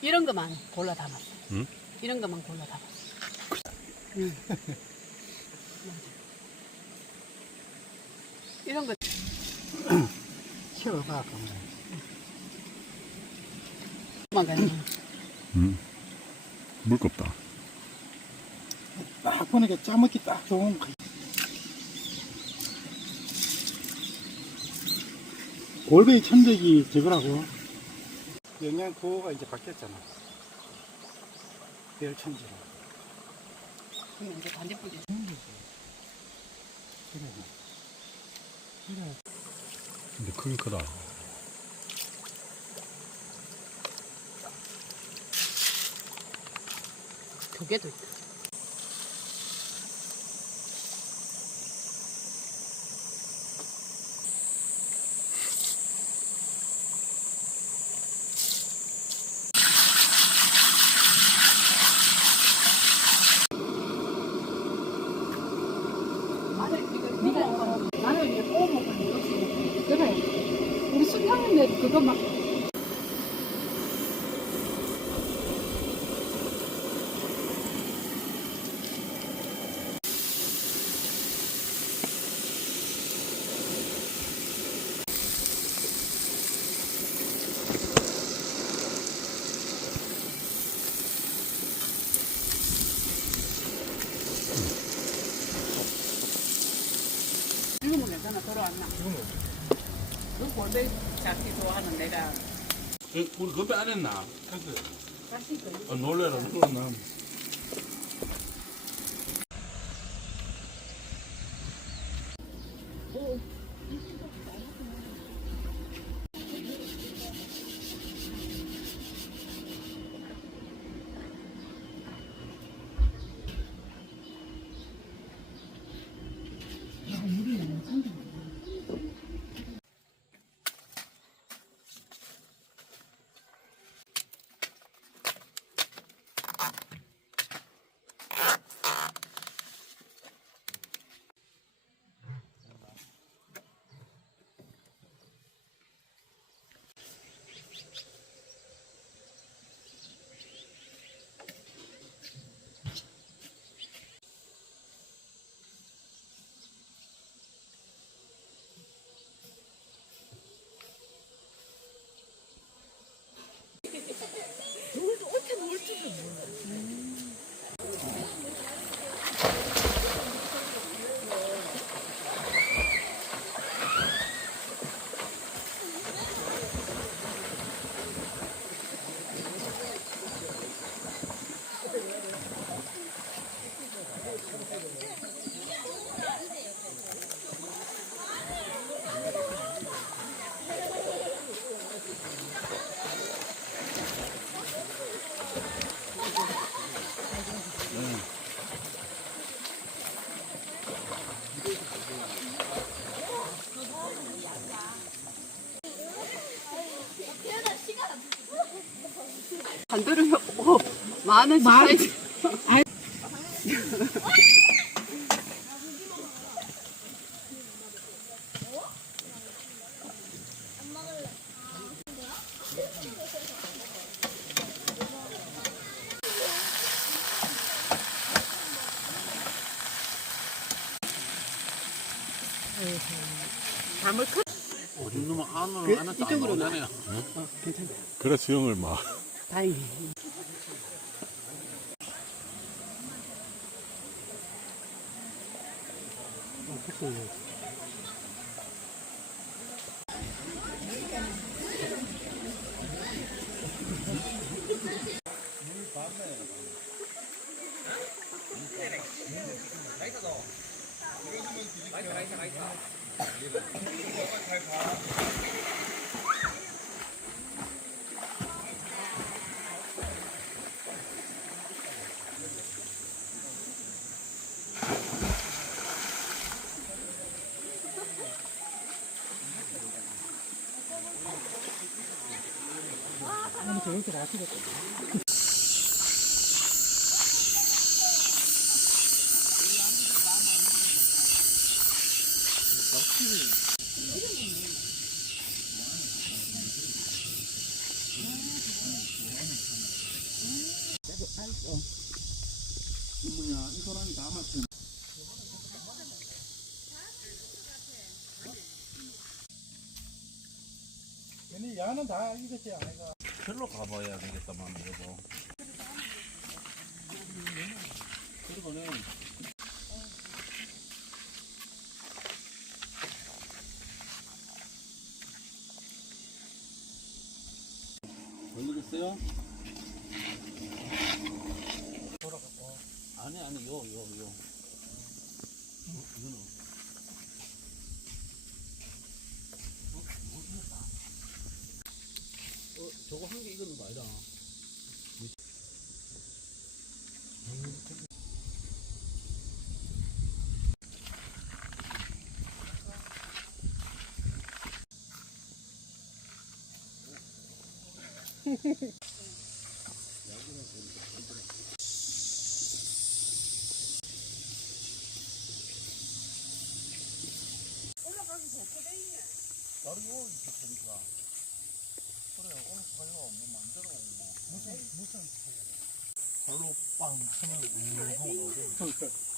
이런 것만 골라 담았어. 응? 이런 것만 골라 담았어. 응. 이런 거 키워봐, 그러면. 만 가는 거. 물겁다. 딱 보니까 짜먹기 딱 좋은 거. 골뱅이 천적이 저거라고. 영양 구호가 이제 바뀌었잖아. 별 천지로. 그럼 이제 반대쁘지. 그래. 그래. 근데 크긴 크다. 조개도 있다. 나는 이제 구워 먹으면 그렇지. 그래. 우리 순탕인데 그거 막 지금은 괜찮아. 돌아왔나? 그 골뱅이 잡기 좋아하는 내가 우리 그때 안 했나? 다시 그 놀래라 놀라. 안 들으면 만 원씩 사야지. 담을 크? 오줌 누면 안으로 안에 딱 이쪽으로 나. 나오잖아요. 괜찮아. 그래 수영을 막. 다행히. 저렇게 놔두겠다. 얘네 야는 다 이것이 아이가. 절로 가봐야 되겠다만 여보. 그리고는 걸리겠어요? 돌아가고. 아니 요. 이거는 저거 한 개 이거는 거 아니다. 바로 요 이렇게 보니까 그래 오늘 가요 뭐 만들어 뭐 무슨 발로 빵 치면 울고 나오고